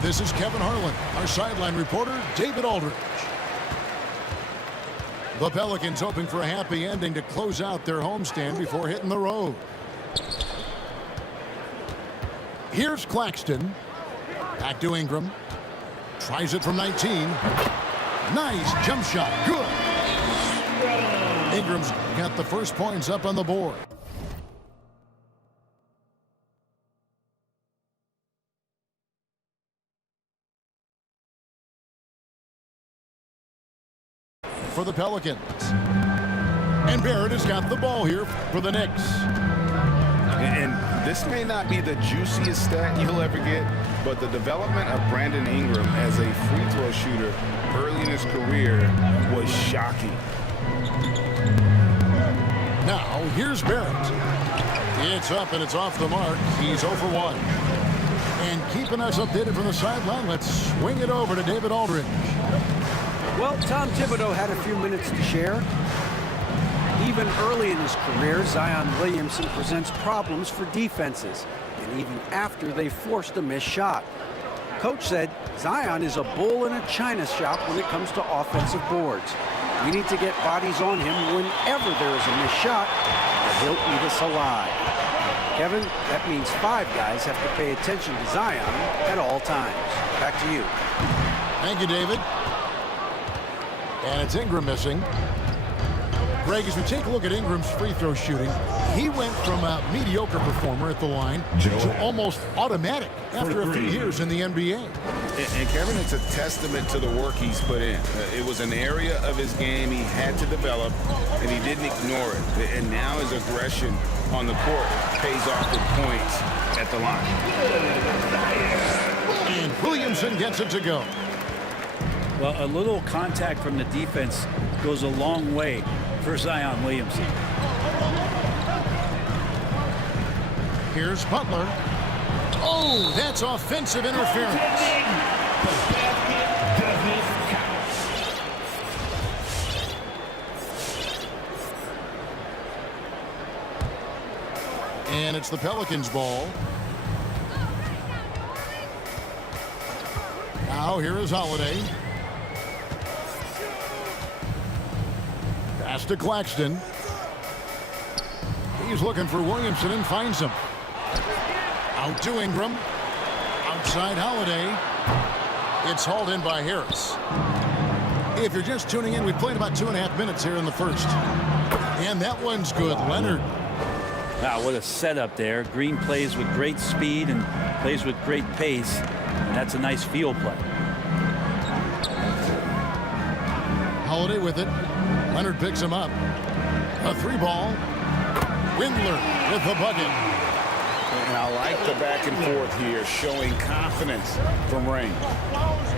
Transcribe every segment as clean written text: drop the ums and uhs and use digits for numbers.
this is Kevin Harlan. Our sideline reporter, David Aldridge. The Pelicans hoping for a happy ending to close out their homestand before hitting the road. Here's Claxton. Back to Ingram. Tries it from 19. Nice jump shot. Good. Ingram's got the first points up on the board. For the Pelicans. And Barrett has got the ball here for the Knicks. And this may not be the juiciest stat you'll ever get, but the development of Brandon Ingram as a free throw shooter early in his career was shocking. Now, here's Barrett. It's up and it's off the mark. He's 0 for 1. And keeping us updated from the sideline, let's swing it over to David Aldridge. Well, Tom Thibodeau had a few minutes to share. Even early in his career, Zion Williamson presents problems for defenses, and even after they forced a missed shot. Coach said Zion is a bull in a china shop when it comes to offensive boards. We need to get bodies on him whenever there is a missed shot, or he'll eat us alive. Kevin, that means 5 guys have to pay attention to Zion at all times. Back to you. Thank you, David. And it's Ingram missing. Greg, as we take a look at Ingram's free throw shooting, he went from a mediocre performer at the line to almost automatic after a few years in the NBA. And Kevin, it's a testament to the work he's put in. It was an area of his game he had to develop, and he didn't ignore it. And now his aggression on the court pays off with points at the line. And Williamson gets it to go. Well, a little contact from the defense goes a long way for Zion Williamson. Here's Butler. Oh, that's offensive interference. And it's the Pelicans' ball. Now here is Holiday. Pass to Claxton. He's looking for Williamson and finds him. Out to Ingram. Outside Holiday. It's hauled in by Harris. If you're just tuning in, we played about 2.5 minutes here in the first. And that one's good. Leonard. Wow, what a setup there. Green plays with great speed and plays with great pace. And that's a nice field play. Holiday with it. Leonard picks him up. A 3-ball. Windler with the bucket. And I like the back and forth here, showing confidence from range.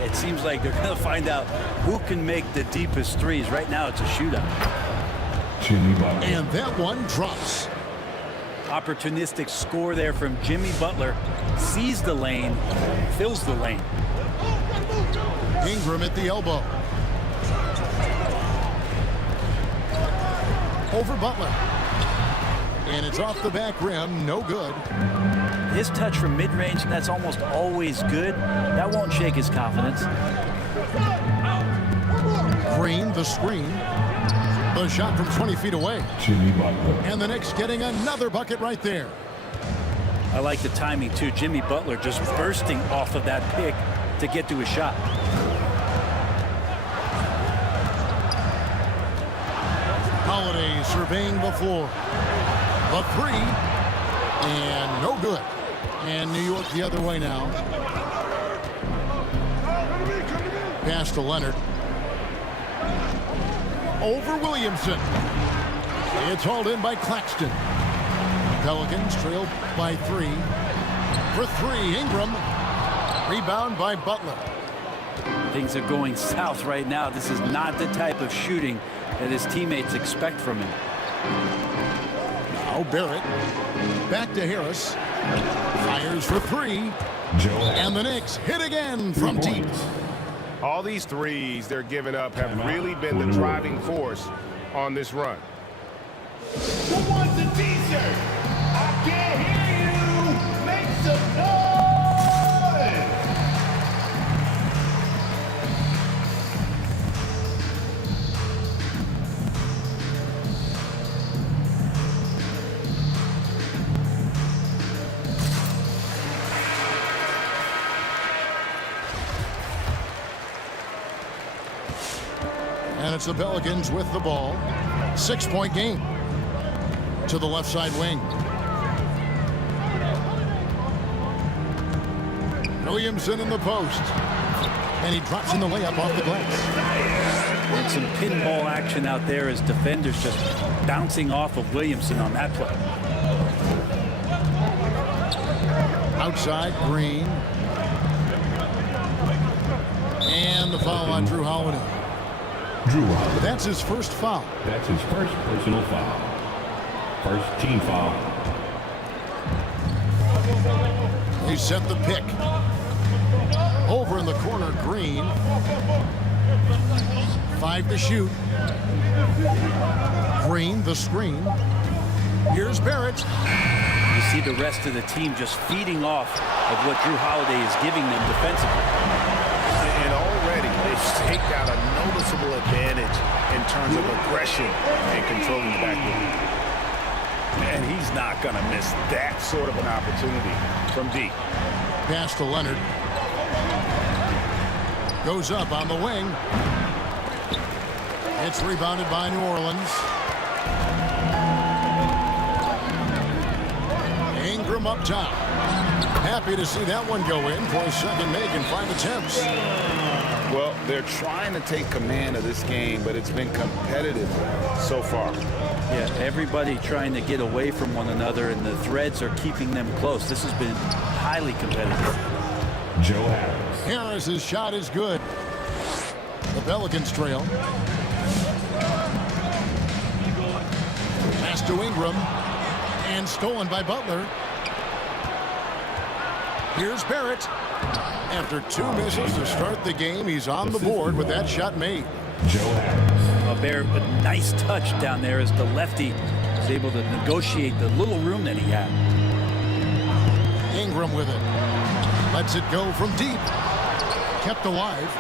It seems like they're going to find out who can make the deepest threes. Right now, it's a shootout. And that one drops. Opportunistic score there from Jimmy Butler. Sees the lane, fills the lane. Ingram at the elbow. Over Butler. And it's off the back rim. No good. His touch from mid-range, that's almost always good. That won't shake his confidence. Green, the screen. The shot from 20 feet away. And the Knicks getting another bucket right there. I like the timing, too. Jimmy Butler just bursting off of that pick to get to his shot. Holiday surveying the floor. The 3. And no good. And New York the other way now. Pass to Leonard. Over Williamson. It's hauled in by Claxton. Pelicans trailed by 3. For 3, Ingram. Rebound by Butler. Things are going south right now. This is not the type of shooting that his teammates expect from him. Now Barrett. Back to Harris. Fires for 3. And the Knicks hit again from deep. All these threes they're giving up have really been the driving force on this run. Who wants a t-shirt? I can't hear you. Make some noise. it's the Pelicans with the ball. 6-point game. To the left side wing. Williamson in the post. And he drops in the layup off the glass. And some pinball action out there as defenders just bouncing off of Williamson on that play. Outside, Green. And the foul on Drew Holiday. Drew Holiday. That's his first foul. That's his first personal foul. First team foul. He set the pick. Over in the corner, Green. 5 to shoot. Green, the screen. Here's Barrett. You see the rest of the team just feeding off of what Drew Holiday is giving them defensively. And already they've staked out a noticeable advantage in terms of aggression and controlling the backcourt. And he's not going to miss that sort of an opportunity from deep. Pass to Leonard. Goes up on the wing. It's rebounded by New Orleans. Ingram up top. Happy to see that one go in for a second make in 5 attempts. Well, they're trying to take command of this game, but it's been competitive so far. Yeah, everybody trying to get away from one another, and the threads are keeping them close. This has been highly competitive. Joe Harris. Harris's shot is good. The Pelicans trail. Pass to Ingram. And stolen by Butler. Here's Barrett. After 2 misses to start the game, he's on the board with that shot made. Joe Harris. Barrett, a nice touch down there as the lefty was able to negotiate the little room that he had. Ingram with it. Lets it go from deep. Kept alive.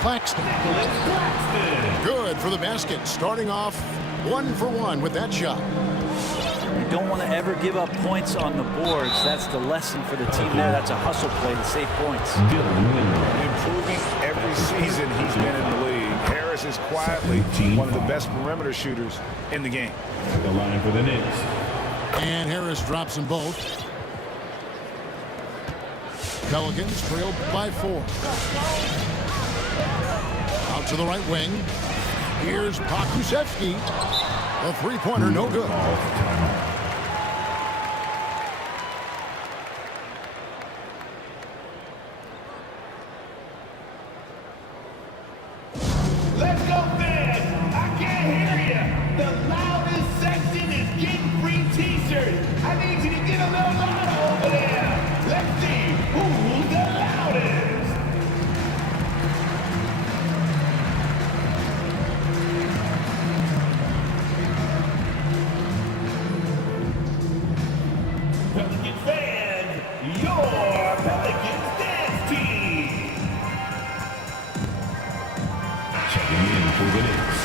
Claxton. Good for the basket. Starting off 1 for 1 with that shot. You don't want to ever give up points on the boards. That's the lesson for the team there. That's a hustle play to save points. Improving every season he's been in the league. Harris is quietly one of the best perimeter shooters in the game. The line for the Knicks. And Harris drops them both. Pelicans trailed by 4. Out to the right wing. Here's Pokusevski. A 3-pointer, no good. Let's go, fans! I can't hear you! The loudest section is getting free t-shirts! I need you to get a little louder over there! Let's see who's the loudest! Pelicans fans, your Pelicans dance team! Checking in for the Knicks.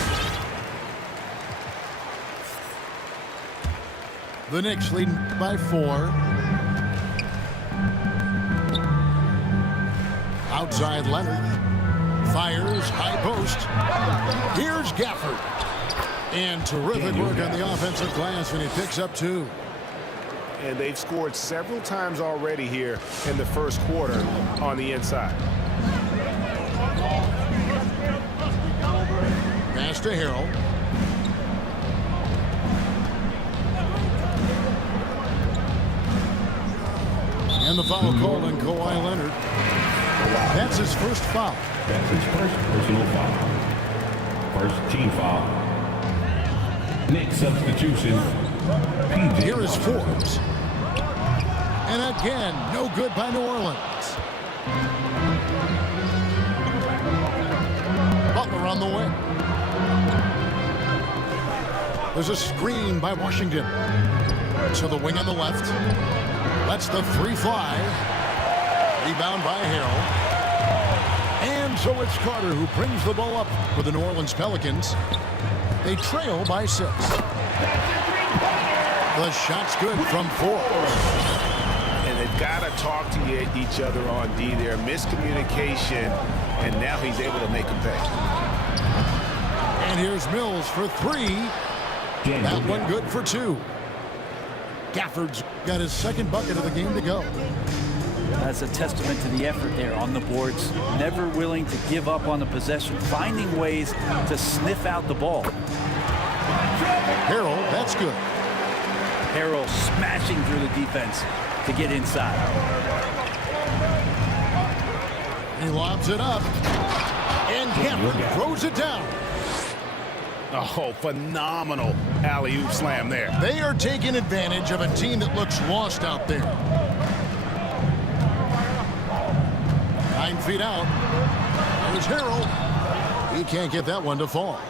The Knicks leading by 4. Outside Leonard. Fires, high post. Here's Gafford. And terrific work on the offensive glass when he picks up 2. And they've scored several times already here in the first quarter on the inside. Pass to Harrell. And the foul called on Kawhi Leonard. That's his first foul. That's his first personal foul. First team foul. Knicks substitution. PJ. Here is Forbes. And again, no good by New Orleans. Butler on the way. There's a screen by Washington. To the wing on the left. Lets the 3 fly. Rebound by Harrell. And so it's Carter who brings the ball up for the New Orleans Pelicans. They trail by 6. The shot's good from Forbes. And they've got to talk to each other on D there. Miscommunication, and now he's able to make them pay. And here's Mills for three. That one good for two. Gafford's got his second bucket of the game to go. That's a testament to the effort there on the boards. Never willing to give up on the possession, finding ways to sniff out the ball. Harrell, that's good. Harrell smashing through the defense to get inside. He lobs it up. And Gafford throws it down. Oh, phenomenal alley-oop slam there. They are taking advantage of a team that looks lost out there. 9 feet out. There's Harrell. He can't get that one to fall.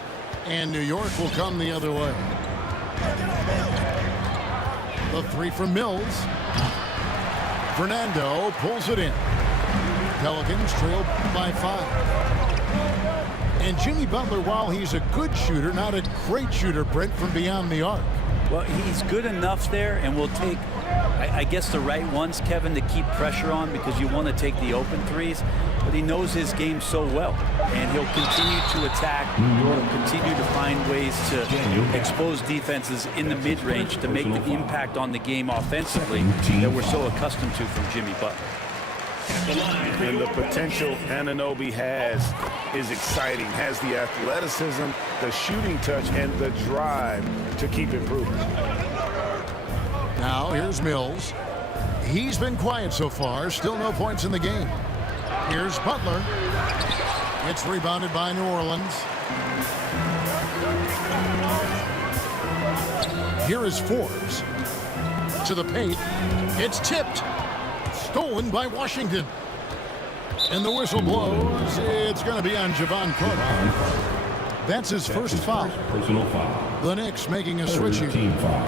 And New York will come the other way. The three from Mills. Fernando pulls it in. Pelicans trail by 5. And Jimmy Butler, while he's a good shooter, not a great shooter, Brent, from beyond the arc. Well, he's good enough there, and will take, I guess, the right ones, Kevin, to keep pressure on, because you want to take the open threes. But he knows his game so well, and he'll continue to attack. He'll continue to find ways to expose defenses in the mid-range to make the impact on the game offensively that we're so accustomed to from Jimmy Butler. And the potential Anunoby has is exciting. Has the athleticism, the shooting touch, and the drive to keep improving. Now here's Mills. He's been quiet so far. Still no points in the game. Here's Butler. It's rebounded by New Orleans. Here is Forbes. To the paint. It's tipped. Stolen by Washington. And the whistle blows. It's going to be on Javon Carter. That's his first foul. Personal foul. The Knicks making a switch here. Team foul.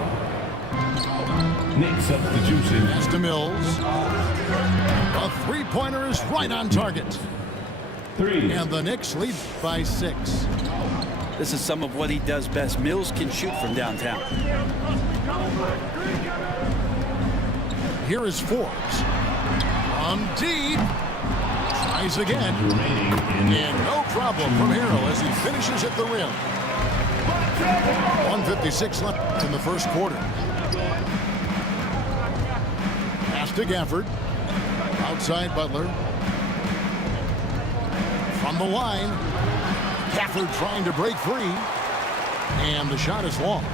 Knicks substitution. Pass to Mills. A three-pointer is right on target. 3. And the Knicks lead by 6. This is some of what he does best. Mills can shoot from downtown. Here is Forbes. From deep. Tries again. And no problem from Harrell as he finishes at the rim. 1:56 left in the first quarter. Pass to Gafford. Outside Butler. From the line. Gafford trying to break free. And the shot is long.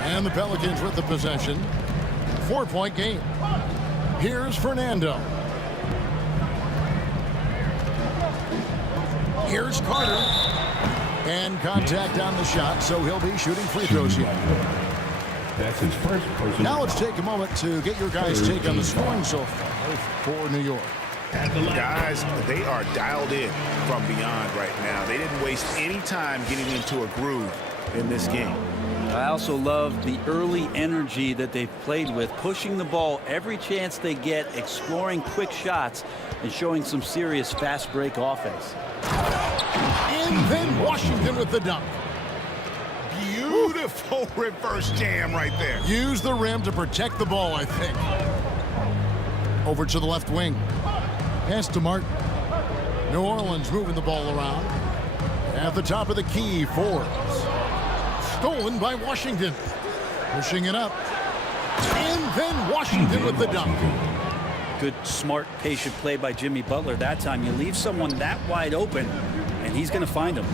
And the Pelicans with the possession. 4-point game. Here's Fernando. Here's Carter. And contact on the shot, so he'll be shooting free throws here. That's his first personal. Now let's take a moment to get your guys' take on the scoring so far for New York. Guys, they are dialed in from beyond right now. They didn't waste any time getting into a groove in this game. I also love the early energy that they've played with, pushing the ball every chance they get, exploring quick shots, and showing some serious fast break offense. And then Washington with the dunk. Beautiful reverse jam right there. Use the rim to protect the ball, I think. Over to the left wing. Pass to Martin. New Orleans moving the ball around. At the top of the key, Forbes. Stolen by Washington. Pushing it up. And then Washington with the dunk. Good, smart, patient play by Jimmy Butler that time. You leave someone that wide open, and he's going to find him.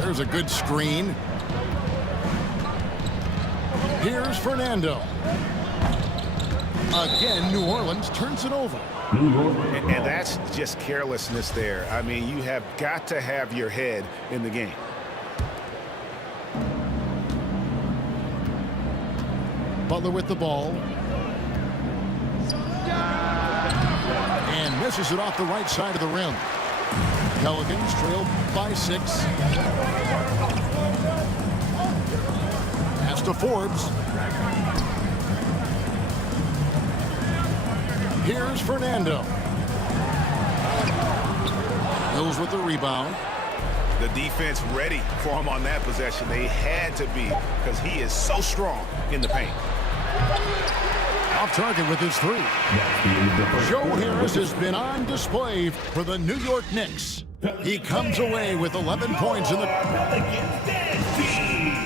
There's a good screen. Here's Fernando. Again, New Orleans turns it over. And that's just carelessness there. I mean, you have got to have your head in the game. Butler with the ball. And misses it off the right side of the rim. Pelicans trail by 6. Pass to Forbes. Here's Fernando. Mills with the rebound. The defense ready for him on that possession. They had to be, because he is so strong in the paint. off target with his 3. That's the end of the first Joe quarter. Harris has been on display for the New York Knicks. He comes away with 11 points in the... Pelicans dancing.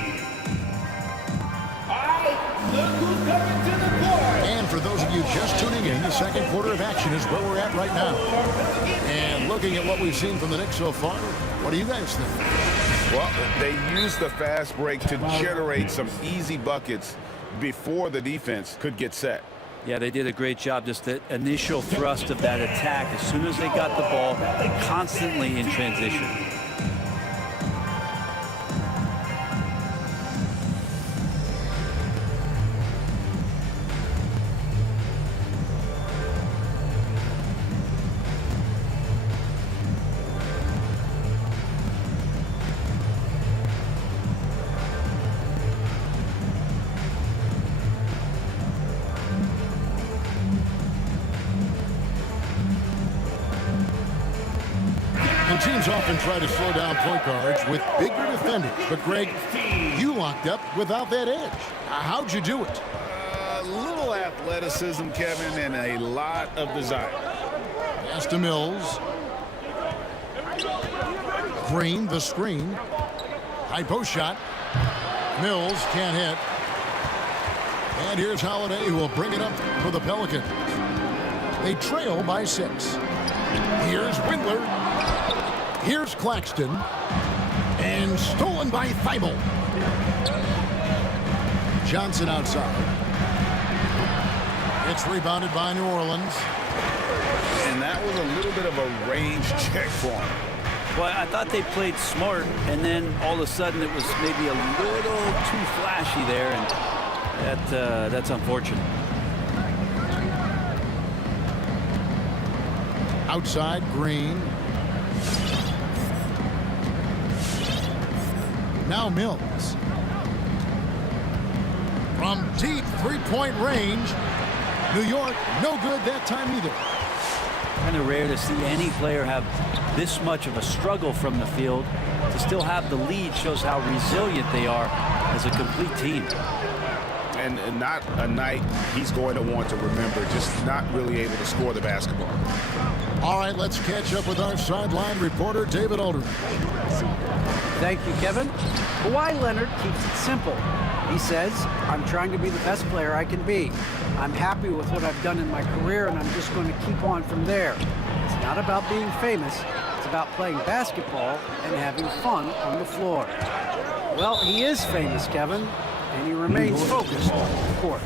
All right, look who's coming to the court. And for those of you just tuning in, the second quarter of action is where we're at right now. And looking at what we've seen from the Knicks so far, what do you guys think? Well, they used the fast break to generate some easy buckets before the defense could get set. Yeah, they did a great job. Just the initial thrust of that attack, as soon as they got the ball, constantly in transition. And teams often try to slow down point guards with bigger defenders. But, Greg, you locked up without that edge. How'd you do it? A little athleticism, Kevin, and a lot of desire. Pass to Mills. Green, the screen. High post shot. Mills can't hit. And here's Holiday, who will bring it up for the Pelicans. They trail by 6. Here's Windler. Here's Claxton. And stolen by Thibault. Johnson outside. It's rebounded by New Orleans. And that was a little bit of a range check for him. Well, I thought they played smart, and then all of a sudden it was maybe a little too flashy there, and that's unfortunate. Outside, Green. Now Mills. From deep three-point range. New York, no good that time either. Kind of rare to see any player have this much of a struggle from the field. To still have the lead shows how resilient they are as a complete team. And not a night he's going to want to remember, just not really able to score the basketball. All right, let's catch up with our sideline reporter, David Aldridge. Thank you, Kevin. Kawhi Leonard keeps it simple. He says, I'm trying to be the best player I can be. I'm happy with what I've done in my career, and I'm just going to keep on from there. It's not about being famous. It's about playing basketball and having fun on the floor. Well, he is famous, Kevin, and he remains focused on the court.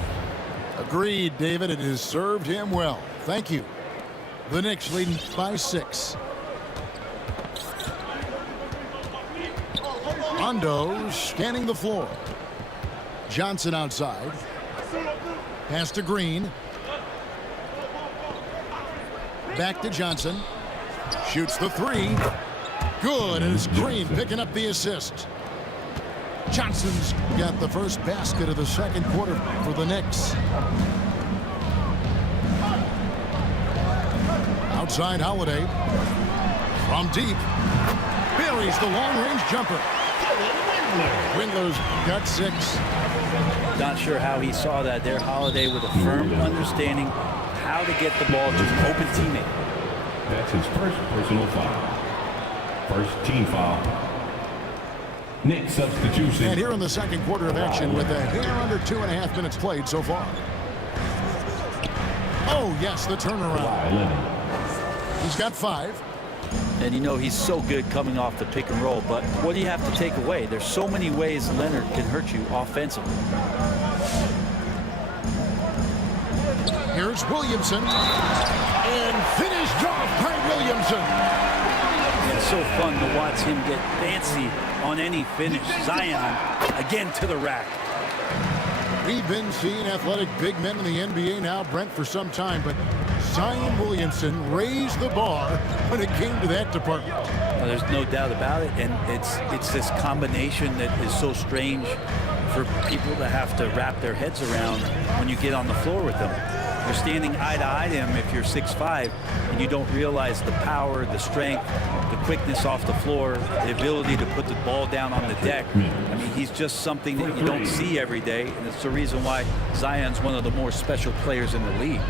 Agreed, David. It has served him well. Thank you. The Knicks leading by 6. Rondo scanning the floor. Johnson outside. Pass to Green. Back to Johnson. Shoots the 3. Good, and it's Green picking up the assist. Johnson's got the first basket of the second quarter for the Knicks. Outside Holiday. From deep. Buries the long-range jumper. Windler's got 6. Not sure how he saw that there. Holiday with a firm understanding how to get the ball to an open teammate. That's his first personal foul. First team foul. Knicks substitution. And here in the second quarter of action with a hair under 2.5 minutes played so far. Oh, yes, the turnaround. Kawhi Leonard. He's got 5. And you know he's so good coming off the pick and roll, but what do you have to take away? There's so many ways Leonard can hurt you offensively. Here's Williamson. And finished off by Williamson. It's so fun to watch him get fancy on any finish. Zion again to the rack. We've been seeing athletic big men in the NBA now, Brent, for some time, but Zion Williamson raised the bar when it came to that department. Well, there's no doubt about it, and it's this combination that is so strange for people to have to wrap their heads around when you get on the floor with them. You're standing eye to eye to him if you're 6'5", and you don't realize the power, the strength, the quickness off the floor, the ability to put the ball down on the deck. I mean, he's just something that you don't see every day, and it's the reason why Zion's one of the more special players in the league.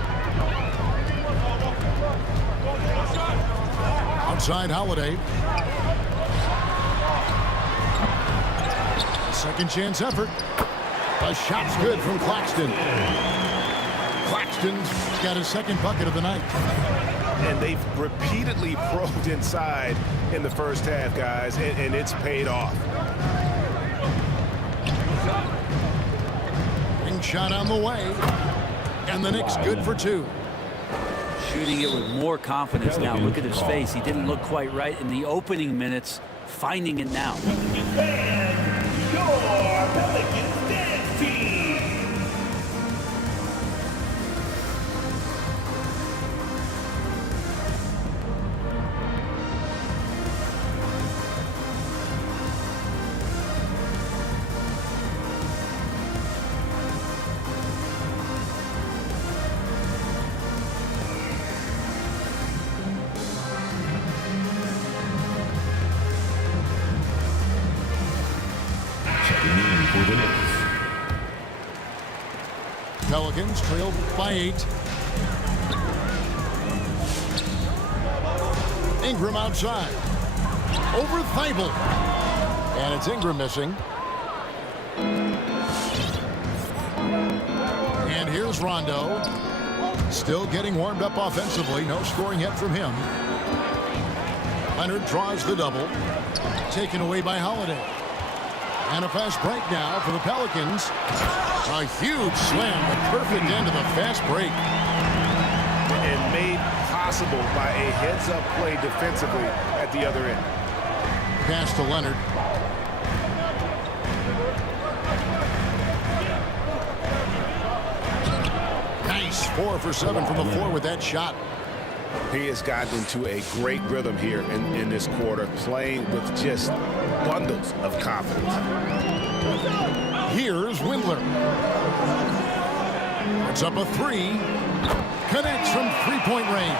Outside Holiday. Second chance effort. A shot's good from Claxton. Claxton's got his second bucket of the night. And they've repeatedly probed inside in the first half, guys, and it's paid off. Ring shot on the way. And the Knicks good for 2. Shooting it with more confidence now. Look at his face. He didn't look quite right in the opening minutes. Finding it now. Your Pelicans dance team. Pelicans trailed by 8. Ingram outside. Over Thibault. And it's Ingram missing. And here's Rondo. Still getting warmed up offensively. No scoring yet from him. Leonard draws the double. Taken away by Holiday. And a fast break now for the Pelicans. A huge slam, the perfect end of the fast break. And made possible by a heads-up play defensively at the other end. Pass to Leonard. Nice. 4 for 7 from the floor with that shot. He has gotten into a great rhythm here in this quarter, playing with just bundles of confidence. Here's Windler. It's up a 3. Connects from three-point range.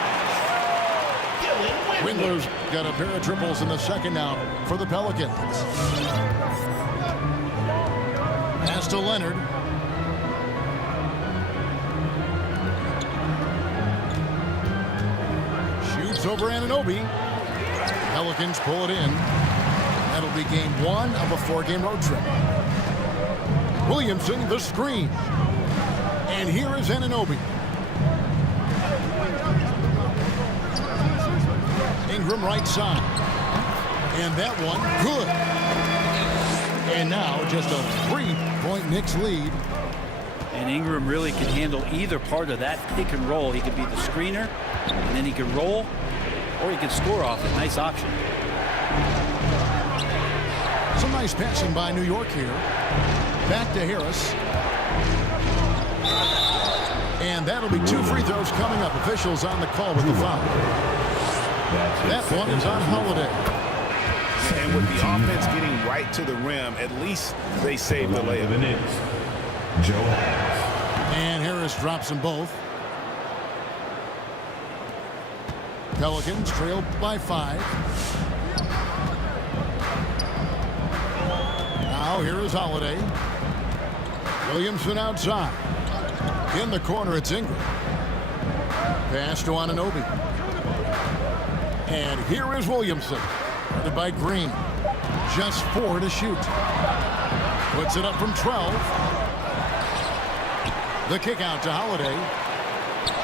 Windler's got a pair of triples in the second now for the Pelicans. Pass to Leonard. Shoots over Anunoby. Pelicans pull it in. That'll be game 1 of a 4-game road trip. Williamson, the screen. And here is Anunoby. Ingram right side. And that one, good. And now just a 3-point Knicks lead. And Ingram really can handle either part of that pick and roll. He could be the screener, and then he could roll, or he could score off it. Nice option. Some nice passing by New York here. Back to Harris. And that'll be 2 free throws coming up. Officials on the call with the foul. That one is on Holiday. And with the offense getting right to the rim, at least they saved the layup. And Harris drops them both. Pelicans trail by 5. Now here is Holiday. Williamson outside. In the corner, it's Ingram. Pass to Anunoby. And here is Williamson. Guarded by Green. Just 4 to shoot. Puts it up from 12. The kick out to Holiday.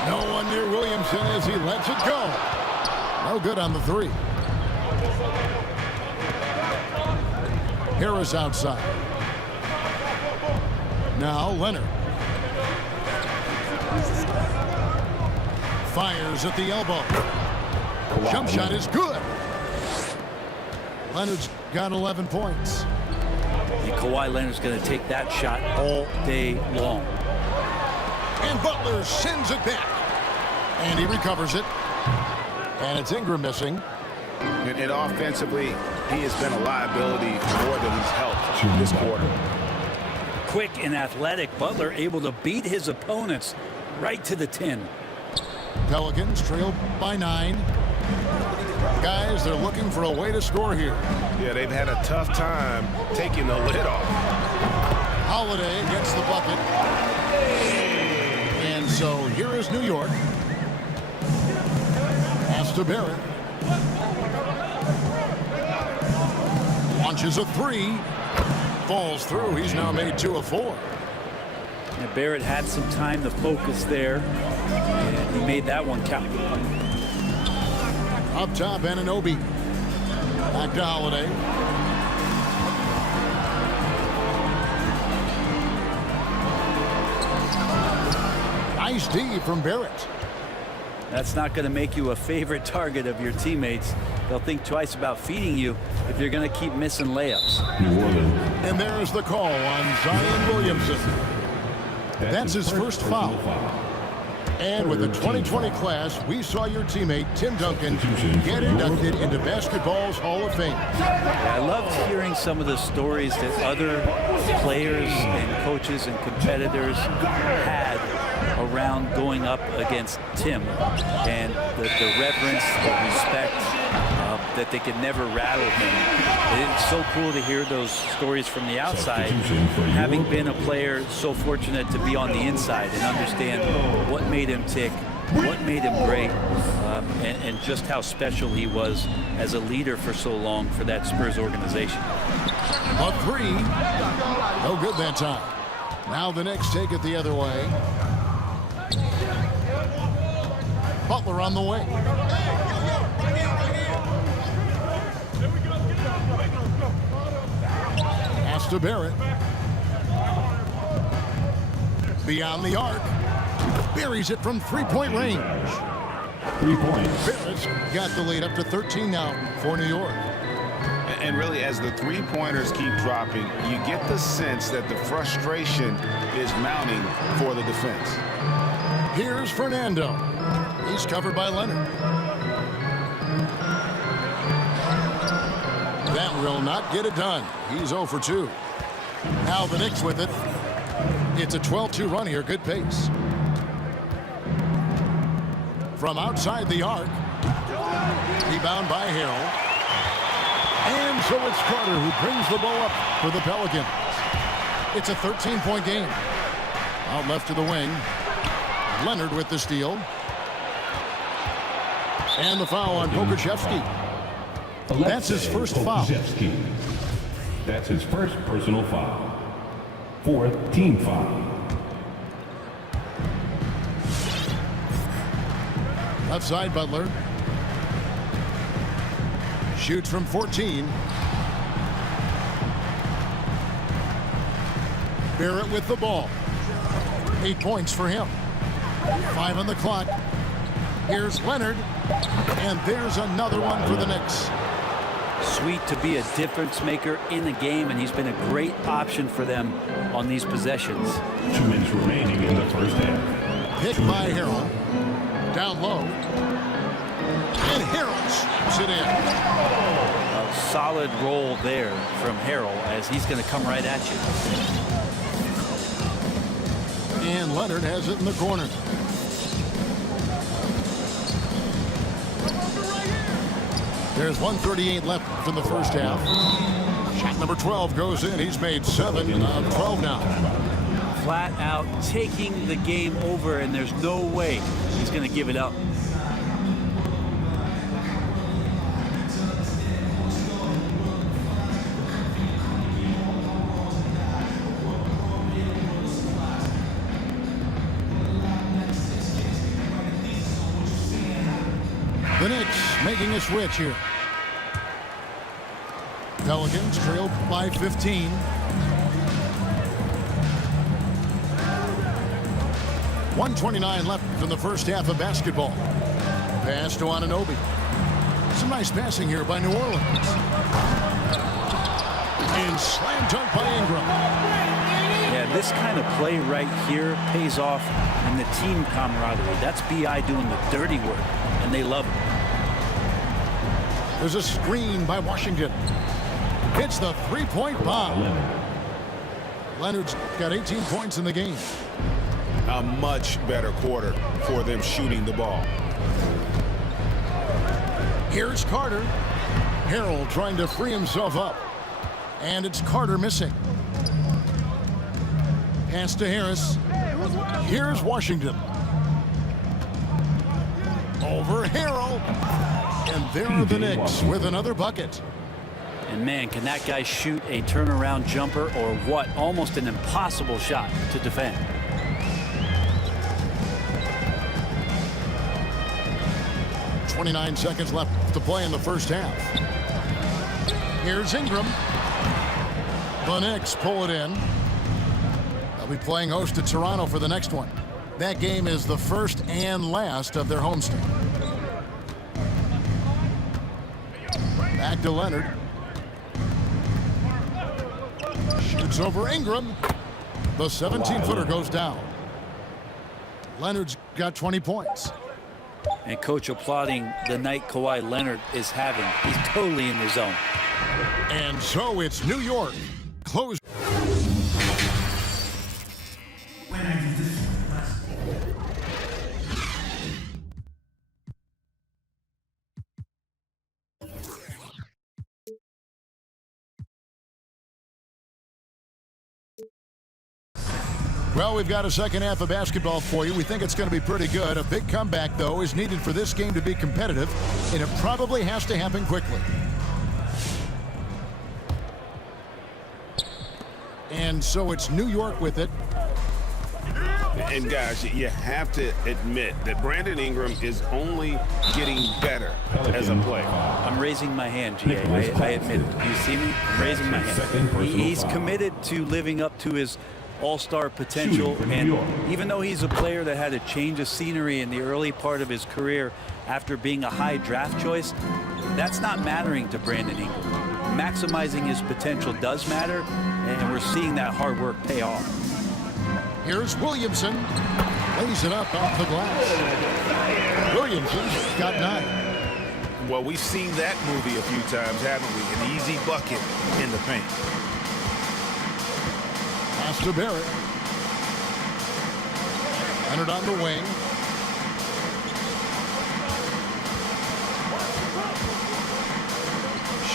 No one near Williamson as he lets it go. No good on the 3. Harris outside. Now Leonard. Fires at the elbow. Jump shot is good. Leonard's got 11 points. And Kawhi Leonard's going to take that shot all day long. And Butler sends it back. And he recovers it. And it's Ingram missing. And offensively, he has been a liability more than he's helped this quarter. quick and athletic. Butler able to beat his opponents right to the tin. Pelicans trail by 9. Guys, they're looking for a way to score here. Yeah, they've had a tough time taking the lid off. Holiday gets the bucket. And so here is New York. Pass to Barrett. Launches a 3. Falls through. He's now made 2 of 4. And Barrett had some time to focus there, and he made that one count. Up top, Anunoby. Back to Holiday. Nice D from Barrett. That's not going to make you a favorite target of your teammates. They'll think twice about feeding you if you're going to keep missing layups. New Orleans. And there's the call on Zion Williamson. That's his first foul. And with the 2020 class, we saw your teammate, Tim Duncan, get inducted into basketball's Hall of Fame. I loved hearing some of the stories that other players and coaches and competitors had around going up against Tim, and the reverence, the respect, that they could never rattle him. It's so cool to hear those stories from the outside, having been a player so fortunate to be on the inside and understand what made him tick, what made him great, and just how special he was as a leader for so long for that Spurs organization. A 3. No good that time. Now the Knicks take it the other way. Butler on the way. Pass to Barrett. Beyond the arc. Buries it from 3-point range. 3 points. Barrett's got the lead up to 13 now for New York. And really, as the three-pointers keep dropping, you get the sense that the frustration is mounting for the defense. Here's Fernando. He's covered by Leonard. That will not get it done. He's 0 for 2. Now the Knicks with it. It's a 12-2 run here. Good pace. From outside the arc. Rebound by Harrell. And so it's Carter who brings the ball up for the Pelicans. It's a 13-point game. Out left to the wing. Leonard with the steal. And the foul on Pokusevski. That's his first foul. That's his first personal foul. 4th team foul. Left side, Butler. Shoots from 14. Barrett with the ball. 8 points for him. 5 on the clock. Here's Leonard. And there's another one for the Knicks. Sweet to be a difference maker in the game, and he's been a great option for them on these possessions. 2 minutes remaining in the first half. Picked by Harrell. Down low. And Harrell shoots it in. A solid roll there from Harrell, as he's going to come right at you. And Leonard has it in the corner. There's 1:38 left for the first half. Shot number 12 goes in. He's made 7 of 12 now. Flat out taking the game over, and there's no way he's going to give it up. The Knicks making a switch here. Pelicans trailed by 15. .129 left in the first half of basketball. Pass to Anunoby. Some nice passing here by New Orleans. And slam dunk by Ingram. Yeah, this kind of play right here pays off in the team camaraderie. That's B.I. doing the dirty work, and they love it. There's a screen by Washington. Hits the three-point bomb. Leonard's got 18 points in the game. A much better quarter for them shooting the ball. Here's Carter. Harrell trying to free himself up. And it's Carter missing. Pass to Harris. Here's Washington. Over Harrell. And there are the Knicks with another bucket. And man, can that guy shoot a turnaround jumper or what? Almost an impossible shot to defend. .29 seconds left to play in the first half. Here's Ingram. The Knicks pull it in. They'll be playing host to Toronto for the next one. That game is the first and last of their homestand. Back to Leonard. Shoots over Ingram. The 17-footer goes down. Leonard's got 20 points. And coach applauding the night Kawhi Leonard is having. He's totally in the zone. And so it's New York. Close. Well, we've got a second half of basketball for you. We think it's going to be pretty good. A big comeback, though, is needed for this game to be competitive, and it probably has to happen quickly. And so it's New York with it. And guys, you have to admit that Brandon Ingram is only getting better as a player. I'm raising my hand, GA. I admit it. Do you see me? I'm raising my hand. He's committed to living up to his all-star potential, and even though he's a player that had a change of scenery in the early part of his career after being a high draft choice, that's not mattering to Brandon Ingram. Maximizing his potential does matter, and we're seeing that hard work pay off. Here's Williamson. Lays it up off the glass. Williamson's got 9. Well, we've seen that movie a few times, haven't we? An easy bucket in the paint. Pass to Barrett. Leonard on the wing.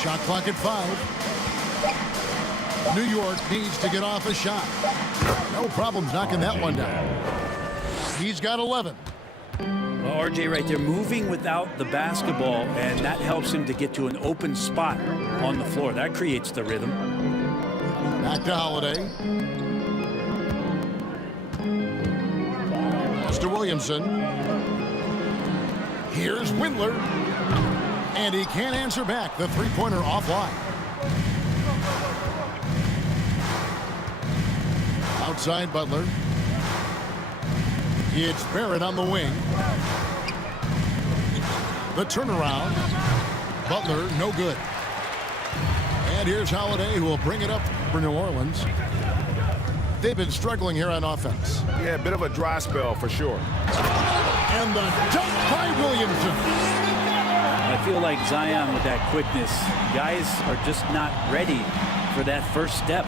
Shot clock at 5. New York needs to get off a shot. No problems knocking that one down. He's got 11. Well, RJ right there, moving without the basketball, and that helps him to get to an open spot on the floor. That creates the rhythm. Back to Holiday. Pass to Williamson. Here's Windler. And he can't answer back. The three-pointer offline. Outside Butler. It's Barrett on the wing. The turnaround. Butler, no good. And here's Holiday, who will bring it up for New Orleans. They've been struggling here on offense. Yeah, a bit of a dry spell for sure. And the dunk by Williamson. I feel like Zion with that quickness, guys are just not ready for that first step.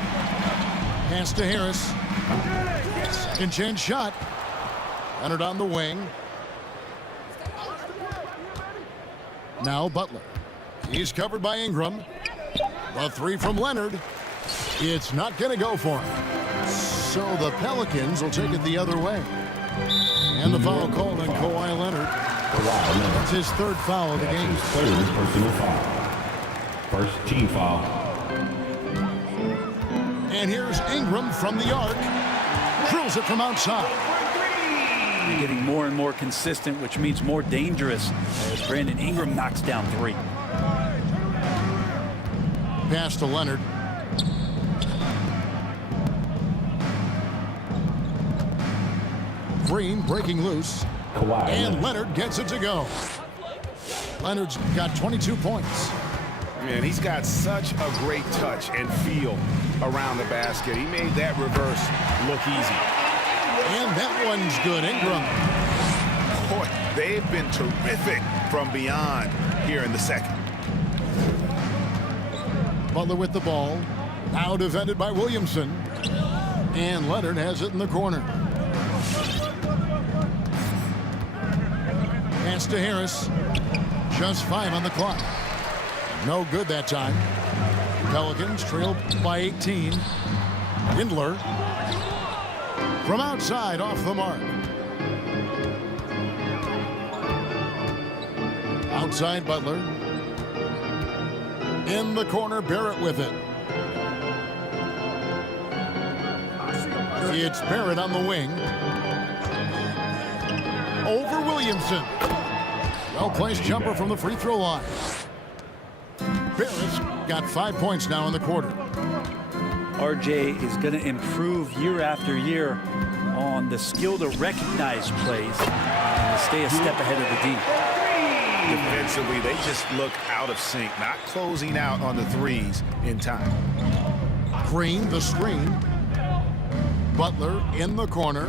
Pass to Harris. Second chance shot. Leonard on the wing. Now Butler. He's covered by Ingram. The three from Leonard. It's not going to go for him. So the Pelicans will take it the other way. And the foul called on Kawhi Leonard. That's his third foul of the game. Third personal foul. First team foul. And here's Ingram from the arc. Drills it from outside. They're getting more and more consistent, which means more dangerous as Brandon Ingram knocks down 3. Pass to Leonard. Green breaking loose. And Leonard gets it to go. Leonard's got 22 points. Man, he's got such a great touch and feel around the basket. He made that reverse look easy. And that one's good. Ingram. Boy, they've been terrific from beyond here in the second. Butler with the ball. Now defended by Williamson. And Leonard has it in the corner. Pass to Harris. Just 5 on the clock. No good that time. Pelicans trailed by 18. Windler from outside off the mark. Outside Butler. In the corner, Barrett with it. It's Barrett on the wing. Over Williamson. Well-placed jumper from the free throw line. Barrett's got 5 points now in the quarter. RJ is going to improve year after year on the skill to recognize plays and to stay a step ahead of the D. Defensively, they just look out of sync, not closing out on the threes in time. Green, the screen. Butler in the corner.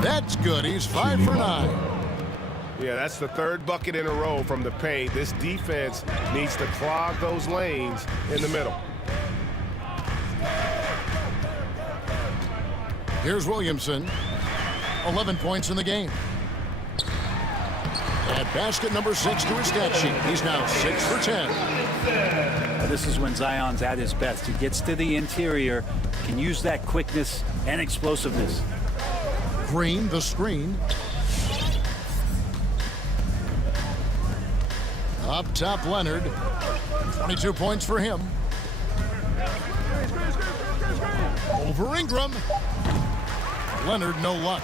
That's good. He's 5 for 9. Yeah, that's the 3rd bucket in a row from the paint. This defense needs to clog those lanes in the middle. Here's Williamson. 11 points in the game. At basket number 6 to his stat sheet. He's now 6 for 10. This is when Zion's at his best. He gets to the interior, can use that quickness and explosiveness. Green, the screen. Up top, Leonard. 22 points for him. Over Ingram. Leonard, no luck.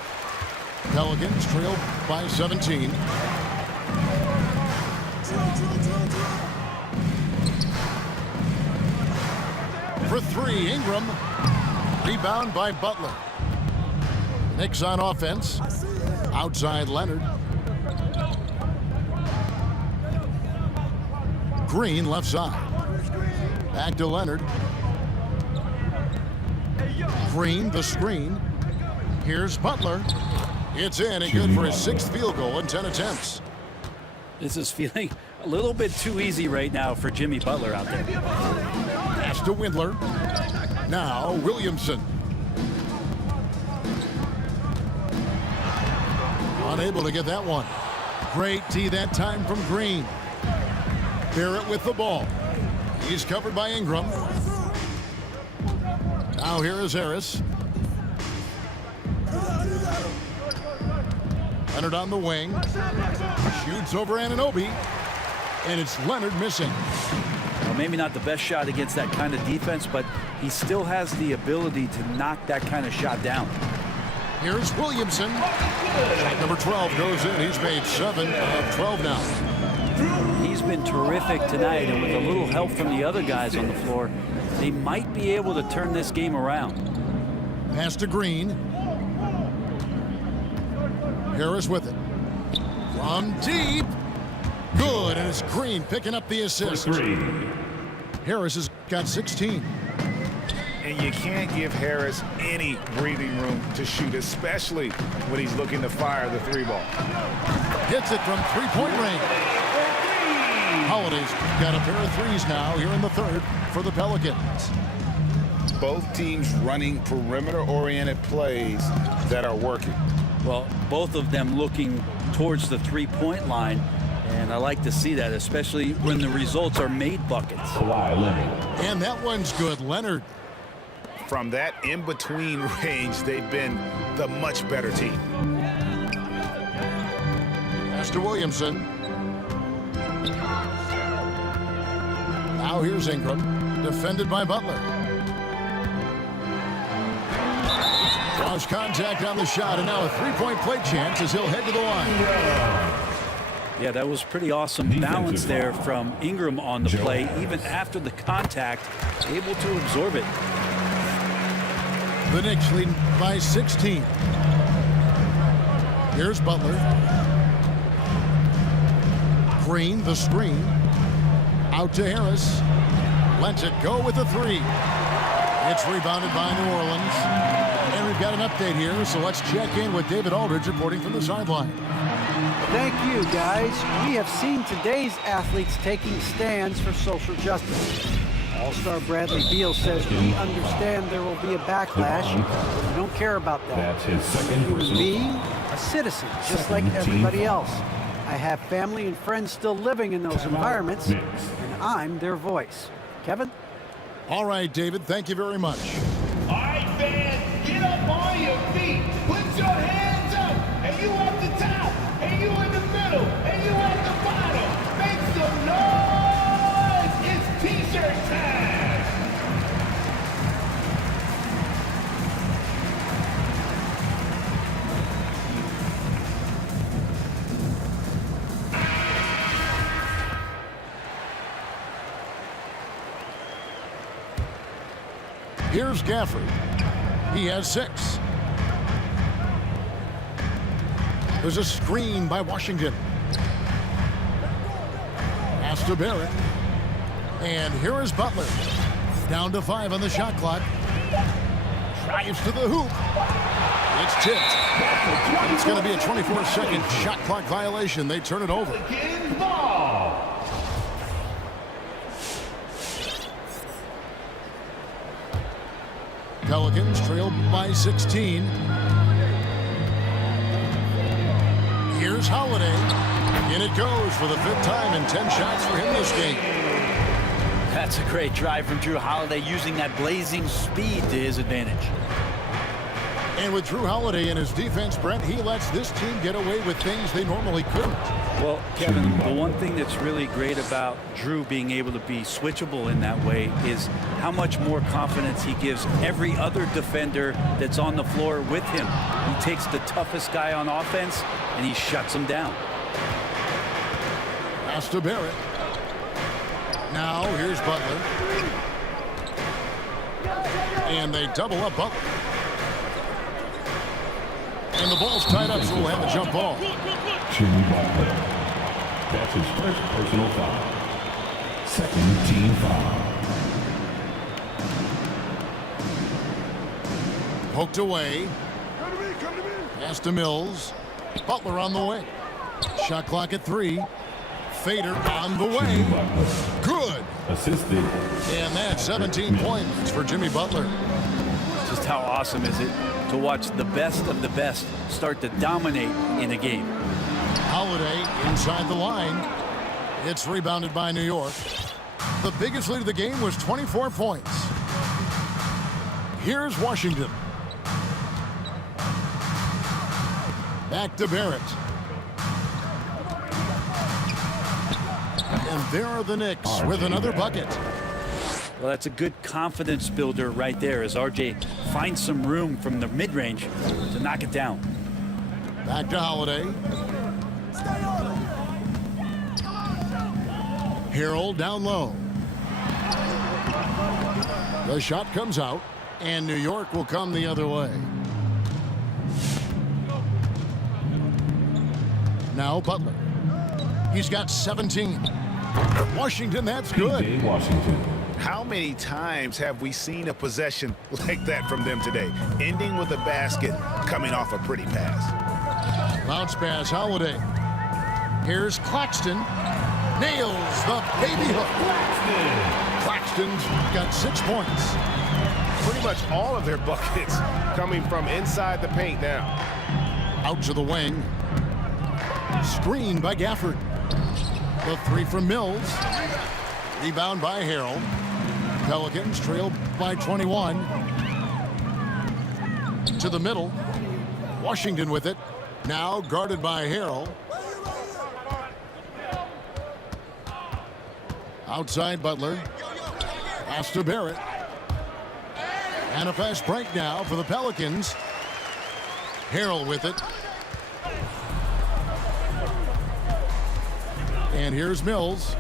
Pelicans trailed by 17. For 3, Ingram. Rebound by Butler. Knicks on offense. Outside Leonard. Green left side. Back to Leonard. Green, the screen. Here's Butler. It's in and good for his 6th field goal in 10 attempts. This is feeling a little bit too easy right now for Jimmy Butler out there. Pass to Windler. Now Williamson. Unable to get that one. Great tee that time from Green. Barrett with the ball. He's covered by Ingram. Now here is Harris. Leonard on the wing. Shoots over Anunoby. And it's Leonard missing. Well, maybe not the best shot against that kind of defense, but he still has the ability to knock that kind of shot down. Here's Williamson. Shot number 12 goes in. He's made 7 of 12 now. He's been terrific tonight, and with a little help from the other guys on the floor, they might be able to turn this game around. Pass to Green. Harris with it. From deep. Good, and it's Green picking up the assist. Harris has got 16. And you can't give Harris any breathing room to shoot, especially when he's looking to fire the 3-ball. Hits it from 3-point range. Holiday's got a pair of threes now here in the 3rd for the Pelicans. Both teams running perimeter-oriented plays that are working. Well, both of them looking towards the 3-point line, and I like to see that, especially when the results are made buckets. And that one's good. Leonard. From that in-between range, they've been the much better team. Pass to Williamson. Now here's Ingram. Defended by Butler. Draws contact on the shot, and now a 3-point play chance as he'll head to the line. Yeah, that was pretty awesome balance there from Ingram on the play, even after the contact, able to absorb it. The Knicks lead by 16. Here's Butler. Green, the screen. Out to Harris. Lets it go with the 3. It's rebounded by New Orleans. And we've got an update here, so let's check in with David Aldridge reporting from the sideline. Thank you, guys. We have seen today's athletes taking stands for social justice. All-star Bradley Beal says we understand there will be a backlash, but we don't care about that. That's his second Human personal being, foul. a citizen, just like everybody else. I have family and friends still living in those environments, and I'm their voice. Kevin? All right, David, thank you very much. All right, fans, get up on your feet. Put your hands up. And you at the top. And you in the middle. And you at the bottom. Make some noise. It's T-shirt time. Here's Gafford. He has 6. There's a screen by Washington. Pass to Barrett. And here is Butler. Down to 5 on the shot clock. Drives to the hoop. It's tipped. It's going to be a 24-second shot clock violation. They turn it over. Again, ball. Pelicans trail by 16. Here's Holiday. In it goes for the 5th time and 10 shots for him this game. That's a great drive from Drew Holiday, using that blazing speed to his advantage. And with Drew Holiday in his defense, Brent, he lets this team get away with things they normally couldn't. Well, Kevin, the one thing that's really great about Drew being able to be switchable in that way is how much more confidence he gives every other defender that's on the floor with him. He takes the toughest guy on offense and he shuts him down. Pass to Barrett. Now here's Butler. And they double up Butler. And the ball's tied up, so we'll have a jump ball. Jimmy Butler. That's his first personal foul. Second team foul. Poked away. Pass to Mills. Butler on the way. Shot clock at 3. Fader on the way. Good. Assisted. And that's 17 points for Jimmy Butler. Just how awesome is it to watch the best of the best start to dominate in a game. Holiday inside the line. It's rebounded by New York. The biggest lead of the game was 24 points. Here's Washington. Back to Barrett. And there are the Knicks with another bucket. Well, that's a good confidence builder right there as RJ finds some room from the mid-range to knock it down. Back to Holiday. Harrell down low. The shot comes out, and New York will come the other way. Now Butler. He's got 17. Washington, that's good. PJ Washington. How many times have we seen a possession like that from them today, ending with a basket coming off a pretty pass? Bounce pass, Holiday. Here's Claxton. Nails the baby hook. Claxton's got 6 points. Pretty much all of their buckets coming from inside the paint now. Out to the wing. Screen by Gafford. The 3 from Mills. Rebound by Harrell. Pelicans trail by 21. To the middle. Washington with it. Now guarded by Harrell. Outside Butler. Pass to Barrett. And a fast break now for the Pelicans. Harrell with it. And here's Mills.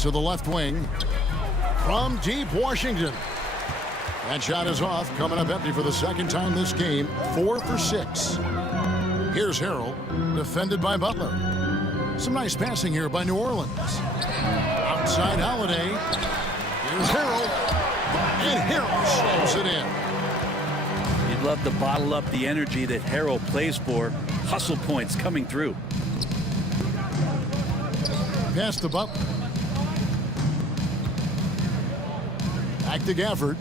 To the left wing. From deep Washington. That shot is off. Coming up empty for the second time this game. 4 for 6. Here's Harrell. Defended by Butler. Some nice passing here by New Orleans. Outside Holiday. Here's Harrell. And Harrell slows it in. You'd love to bottle up the energy that Harrell plays for. hustle points coming through. Pass to Butler. Back to Gafford.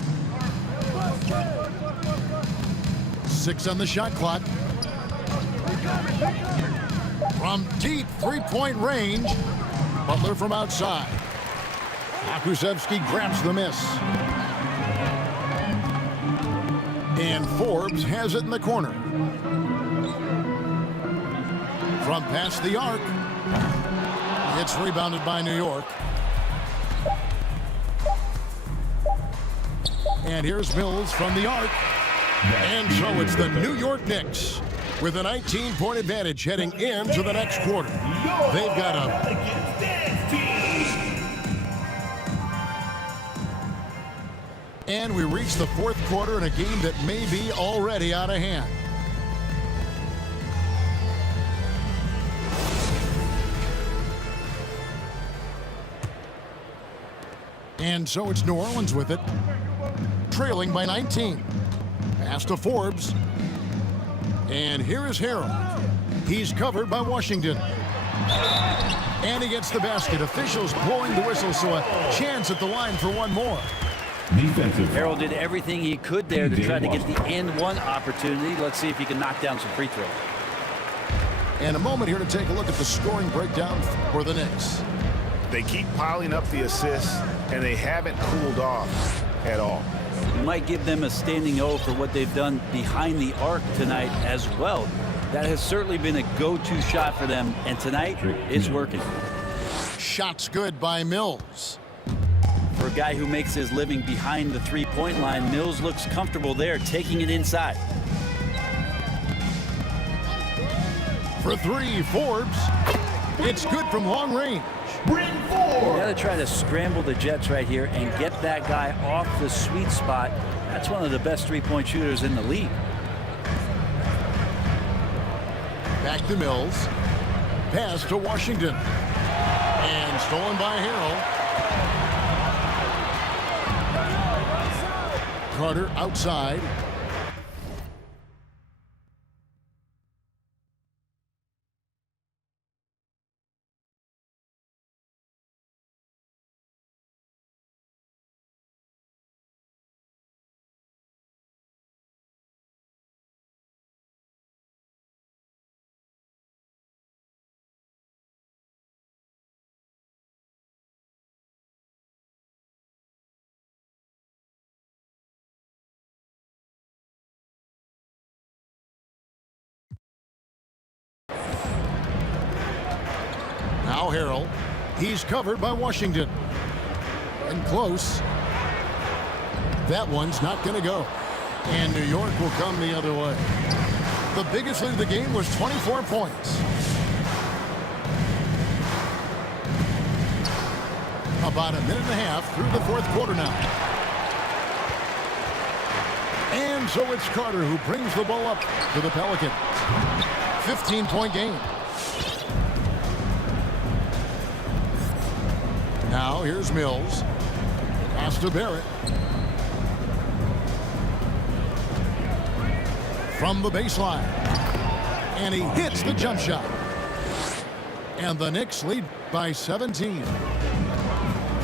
6 on the shot clock. From deep three-point range, Butler from outside. Akusevsky grabs the miss. And Forbes has it in the corner. From past the arc. It's rebounded by New York. And here's Mills from the arc. And so it's the New York Knicks with a 19-point advantage heading into the next quarter. They've got a... And we reach the fourth quarter in a game that may be already out of hand. And so it's New Orleans with it, trailing by 19. Pass to Forbes. And here is Harrell. He's covered by Washington. And he gets the basket. Officials blowing the whistle, so a chance at the line for one more. Defensive. Harrell did everything he could there to try to get the and one opportunity. Let's see if he can knock down some free throws. And a moment here to take a look at the scoring breakdown for the Knicks. They keep piling up the assists, and they haven't cooled off at all. You might give them a standing O for what they've done behind the arc tonight as well. That has certainly been a go-to shot for them, and tonight it's working. Shots good by Mills. For a guy who makes his living behind the three-point line, Mills looks comfortable there, taking it inside. For three, Forbes. It's good from long range. Bring You forward. got to try to scramble the Jets right here and get that guy off the sweet spot. That's one of the best three-point shooters in the league. Back to Mills. Pass to Washington. And stolen by Harrell. Carter outside. Now Harrell. He's covered by Washington. And close. That one's not going to go. And New York will come the other way. The biggest lead of the game was 24 points. About a minute and a half through the fourth quarter now. And so it's Carter who brings the ball up to the Pelicans. 15-point game. Now here's Mills. Pass to Barrett. From the baseline. And he hits the jump shot. And the Knicks lead by 17.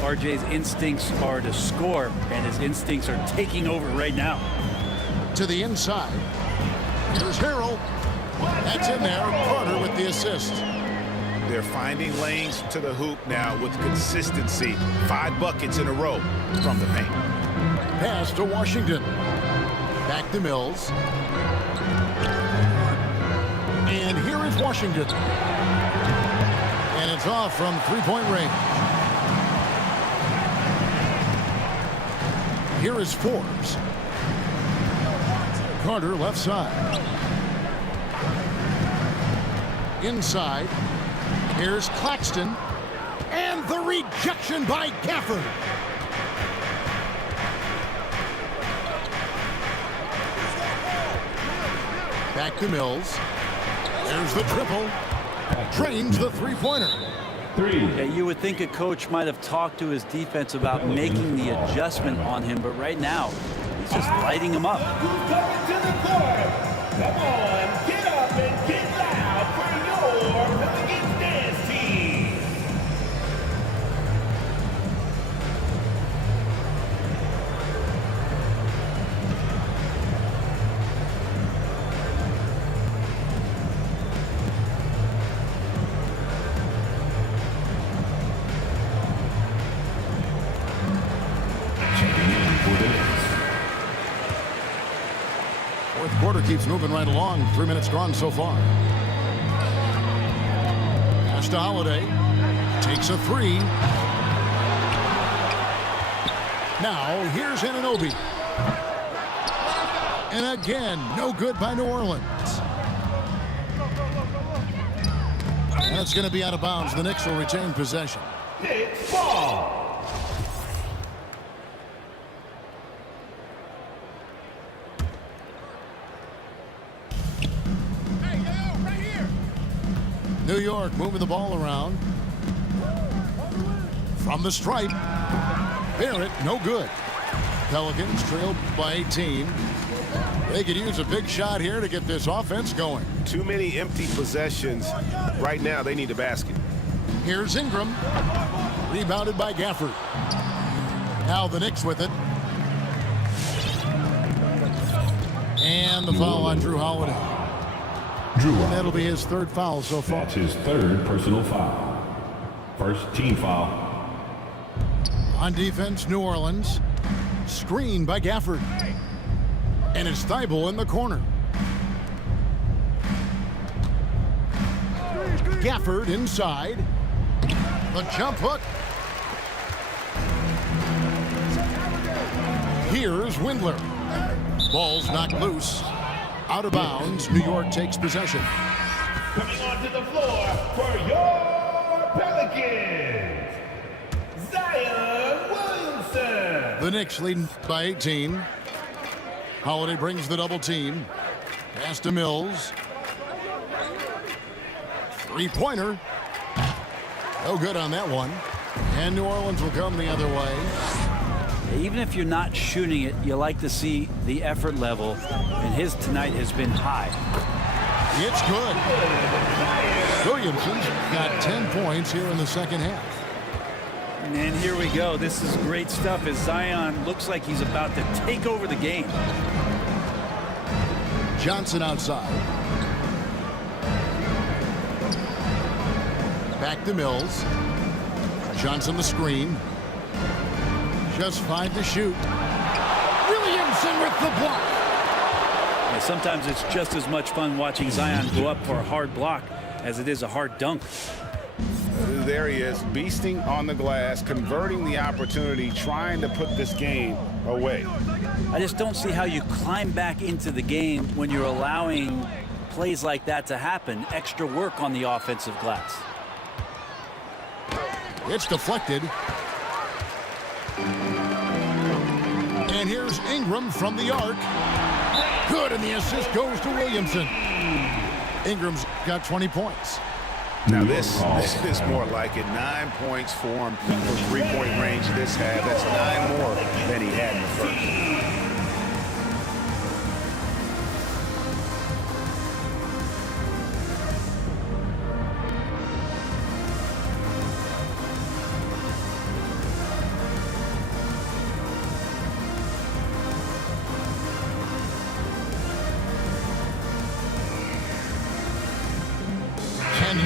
RJ's instincts are to score, and his instincts are taking over right now. To the inside. Here's Harrell. That's in there. Carter with the assist. They're finding lanes to the hoop now with consistency. 5 buckets in a row from the paint. Pass to Washington. Back to Mills. And here is Washington. And it's off from three-point range. Here is Forbes. Carter left side. Inside. Here's Claxton. And the rejection by Gafford. Back to Mills. There's the triple. Drains the three-pointer. Yeah, you would think a coach might have talked to his defense about making the adjustment on him, but right now, he's just lighting him up. Who's coming to the court? Come on, get up and get back. Fourth quarter keeps moving right along. 3 minutes gone so far. Pass to Holiday. Takes a three. Now, here's Anunoby. And again, no good by New Orleans. That's going to be out of bounds. The Knicks will retain possession. It's ball. New York moving the ball around. From the stripe. Barrett, no good. Pelicans trailed by 18. They could use a big shot here to get this offense going. Too many empty possessions. Right now, they need a basket. Here's Ingram. Rebounded by Gafford. Now the Knicks with it. And the foul on Drew Holiday. And that'll be his third foul so far. That's his third personal foul. First team foul. On defense, New Orleans. Screen by Gafford. And it's Thibault in the corner. Gafford inside. The jump hook. Here's Windler. Ball's knocked loose. Out of bounds. New York takes possession. Coming onto the floor for your Pelicans, Zion Williamson. The Knicks leading by 18. Holiday brings the double team. Pass to Mills. Three-pointer. No good on that one. And New Orleans will come the other way. Even if you're not shooting it, you like to see the effort level, and his tonight has been high. It's good. Williamson's got 10 points here in the second half. And here we go. This is great stuff as Zion looks like he's about to take over the game. Johnson outside. Back to Mills. Johnson the screen. Just 5 to shoot. Williamson with the block. Yeah, sometimes it's just as much fun watching Zion go up for a hard block as it is a hard dunk. There he is, beasting on the glass, converting the opportunity, trying to put this game away. I just don't see how you climb back into the game when you're allowing plays like that to happen. Extra work on the offensive glass. It's deflected. And here's Ingram from the arc. Good, and the assist goes to Williamson. Ingram's got 20 points. Now this is more like it. 9 points for him for three-point range this half. That's 9 more than he had in the first.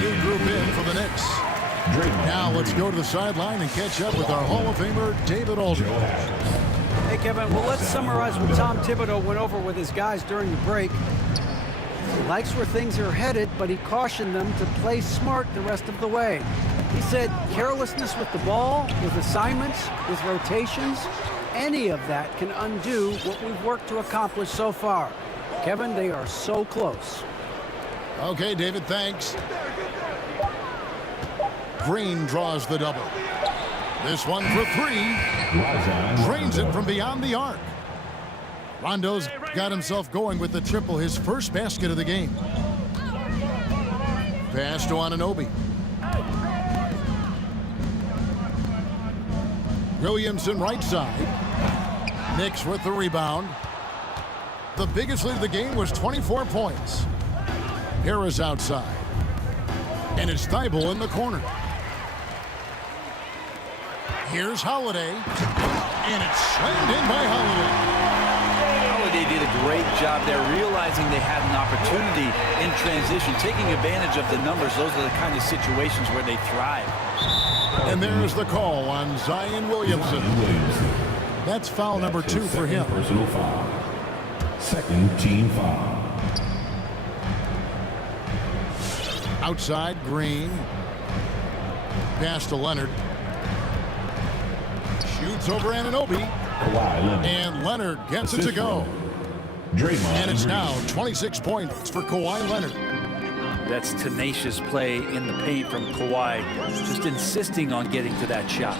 New group in for the Knicks. Now let's go to the sideline and catch up with our Hall of Famer, David Aldridge. Hey, Kevin, well, let's summarize what Tom Thibodeau went over with his guys during the break. He likes where things are headed, but he cautioned them to play smart the rest of the way. He said carelessness with the ball, with assignments, with rotations, any of that can undo what we've worked to accomplish so far. Kevin, they are so close. Okay, David, thanks. Green draws the double. This one for 3. Drains it from beyond the arc. Rondo's got himself going with the triple, his first basket of the game. Pass to Anunoby. Williamson right side. Knicks with the rebound. The biggest lead of the game was 24 points. Harris outside. And it's Thibault in the corner. Here's Holiday. And it's slammed in by Holiday. Holiday did a great job there, realizing they had an opportunity in transition, taking advantage of the numbers. Those are the kind of situations where they thrive. And there's the call on Zion Williamson. That's foul number 2 for him. Personal foul. Second team foul. Outside, Green. Pass to Leonard. Shoots over Anunoby. Kawhi Leonard. And Leonard gets it to Assist go. Draymond And it's Green. now 26 points for Kawhi Leonard. That's tenacious play in the paint from Kawhi, just insisting on getting to that shot.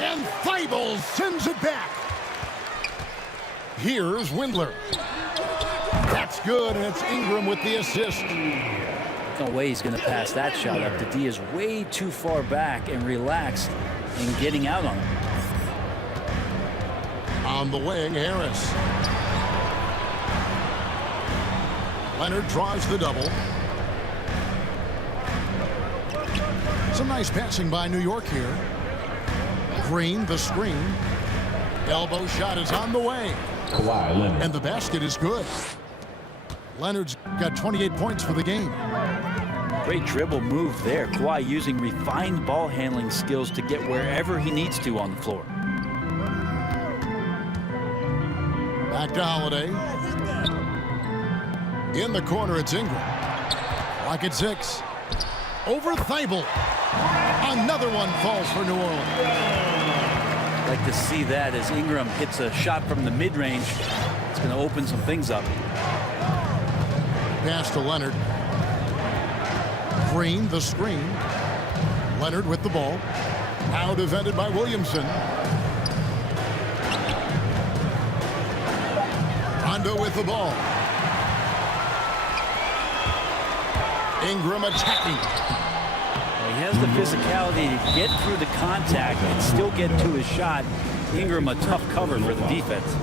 And Thibault sends it back. Here's Windler. That's good, and it's Ingram with the assist. No way he's going to pass that shot up. The D is way too far back and relaxed in getting out on it. On the wing, Harris. Leonard draws the double. Some nice passing by New York here. Green, the screen. Elbow shot is on the way. Kawhi Leonard. And the basket is good. Leonard's got 28 points for the game. Great dribble move there. Kawhi using refined ball handling skills to get wherever he needs to on the floor. Back to Holiday. In the corner, it's Ingram. Lock at 6. Over Thibault. Another one falls for New Orleans. Like to see that as Ingram hits a shot from the mid-range. It's going to open some things up. Pass to Leonard. Green, the screen. Leonard with the ball. Now defended by Williamson. Rondo with the ball. Ingram attacking. He has the physicality to get through the contact and still get to his shot. Ingram a tough cover for the defense.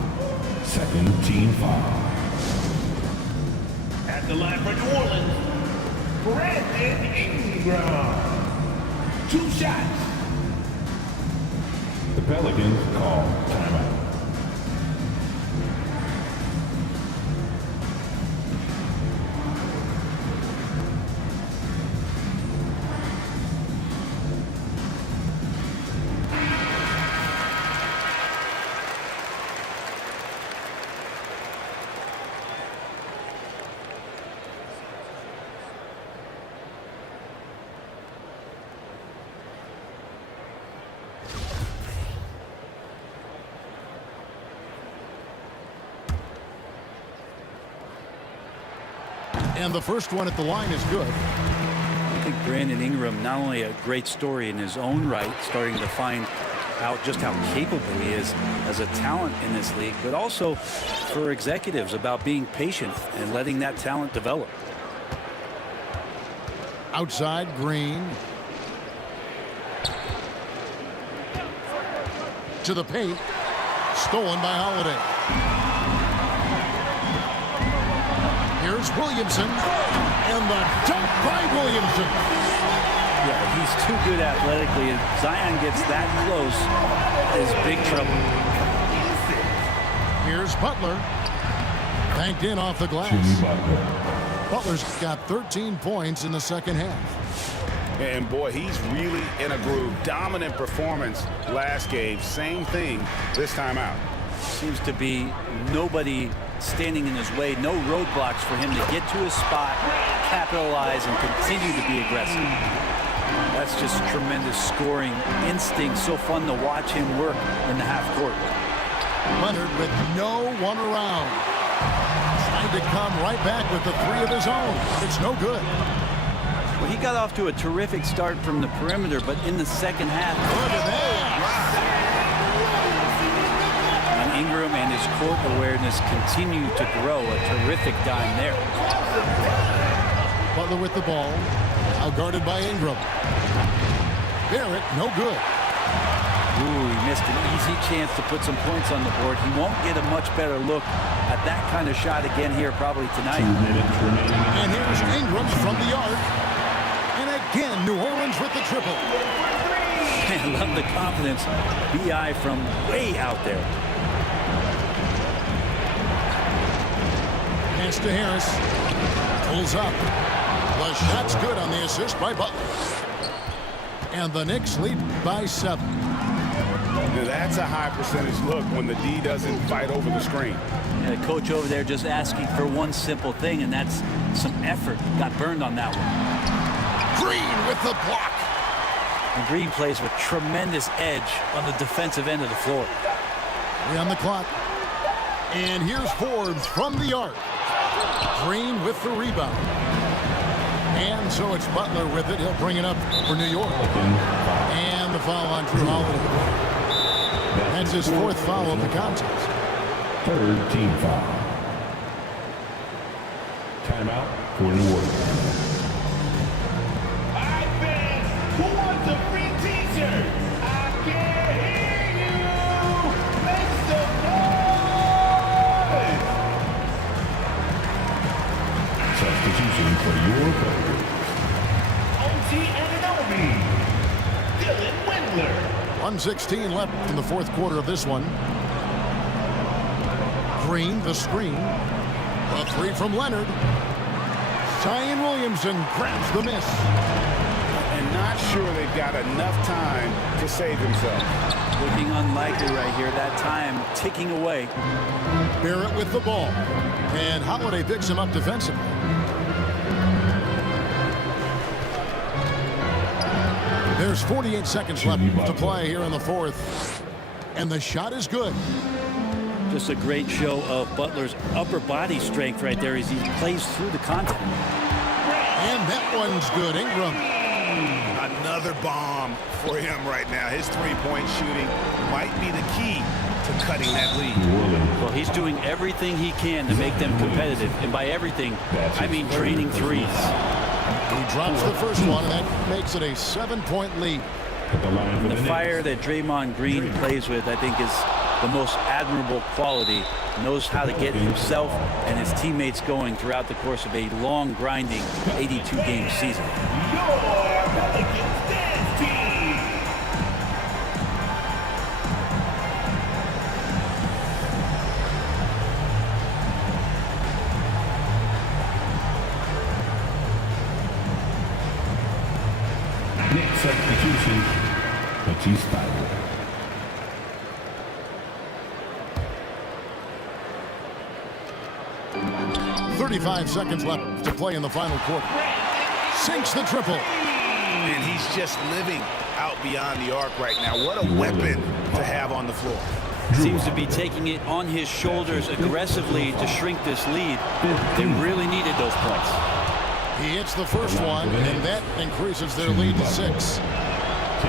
Second team foul. At the line for New Orleans, Brandon Ingram. 2 shots. The Pelicans call timeout. And the first one at the line is good. I think Brandon Ingram, not only a great story in his own right, starting to find out just how capable he is as a talent in this league, but also for executives about being patient and letting that talent develop. Outside, Green. To the paint. Stolen by Holiday. Here's Williamson. And the dunk by Williamson. Yeah, he's too good athletically. If Zion gets that close, is big trouble. Here's Butler. Banked in off the glass. Jimmy Butler. Butler's got 13 points in the second half. And boy, he's really in a groove. Dominant performance last game. Same thing this time out. Seems to be nobody standing in his way. No roadblocks for him to get to his spot, capitalize, and continue to be aggressive. That's just tremendous scoring instinct. So fun to watch him work in the half court. Leonard with no one around. Trying to come right back with the 3 of his own. It's no good. Well, he got off to a terrific start from the perimeter, but in the second half, Look at that. and Ingram and his court awareness continue to grow. A terrific dime there. Butler with the ball. Now guarded by Ingram. Barrett, no good. Ooh, he missed an easy chance to put some points on the board. He won't get a much better look at that kind of shot again here probably 2 tonight. minutes remaining. And here's Ingram from the arc. And again, New Orleans with the triple. I love the confidence. B.I. from way out there. Pass to Harris. Pulls up. The shot's good on the assist by Butler. And the Knicks lead by 7. Now, that's a high percentage look when the D doesn't fight over the screen. Yeah, the coach over there just asking for one simple thing, and that's some effort. Got burned on that one. Green with the block. And Green plays with tremendous edge on the defensive end of the floor. 3 on the clock. And here's Forbes from the arc. Green with the rebound. And so it's Butler with it. He'll bring it up for New York. And the foul on Drew Holiday. That's his 4th foul of the contest. 3rd team foul. Timeout for New Orleans. Alright, fans, who wants a free t-shirt? I can't hear you! Make some noise! Substitution for your players. OG Anunoby, Dylan Windler. 1:16 left in the 4th quarter of this one. Green, the screen. A 3 from Leonard. Zion Williamson grabs the miss. And not sure they've got enough time to save themselves. Looking unlikely right here. That time ticking away. Barrett with the ball. And Holiday picks him up defensively. There's 48 seconds left to play here in the 4th. And the shot is good. Just a great show of Butler's upper body strength right there as he plays through the contact. And that one's good. Ingram. Another bomb for him right now. His three-point shooting might be the key to cutting that lead. New Orleans. Well, he's doing everything he can to make them competitive. And by everything, I mean draining threes. He drops the first one, and that makes it a 7-point lead. At the line for The the fire that Draymond Green plays with, I think, is the most admirable quality. Knows how to get himself and his teammates going throughout the course of a long, grinding 82-game season. Your Pelicans dance team. next substitution, Matisse Thybulle. 35 seconds left to play in the final quarter. Sinks the triple. And he's just living out beyond the arc right now. What a weapon to have on the floor. Seems to be taking it on his shoulders aggressively to shrink this lead. They really needed those points. He hits the first one, and that increases their lead to 6.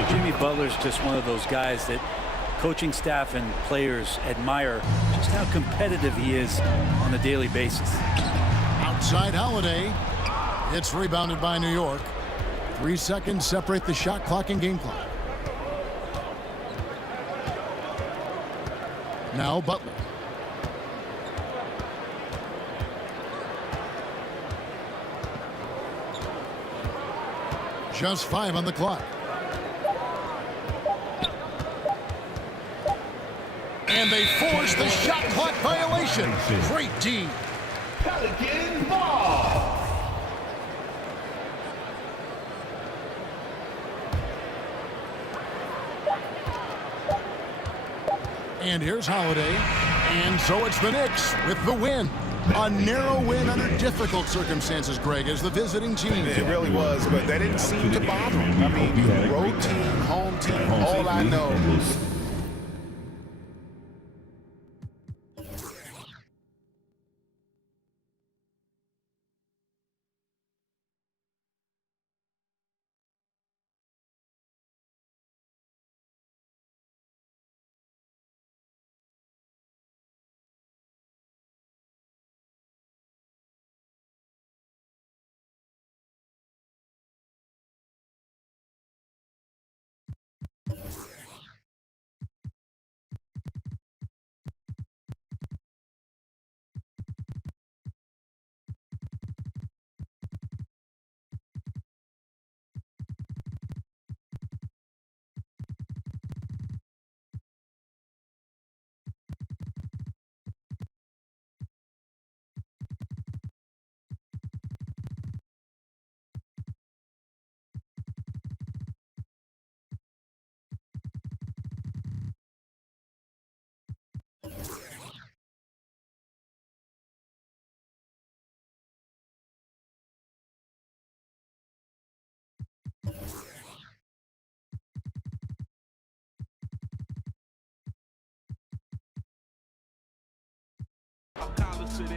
Jimmy Butler's just one of those guys that coaching staff and players admire just how competitive he is on a daily basis. Outside Holiday. It's rebounded by New York. 3 seconds separate the shot clock and game clock. Now Butler. Just 5 on the clock. And they force the shot clock violation. Great D. Pelicans ball. And here's Holiday. And so it's the Knicks with the win. A narrow win under difficult circumstances, Greg, as the visiting team. It really was, but that didn't seem to bother him. I mean, road team, home team, all I know close it is.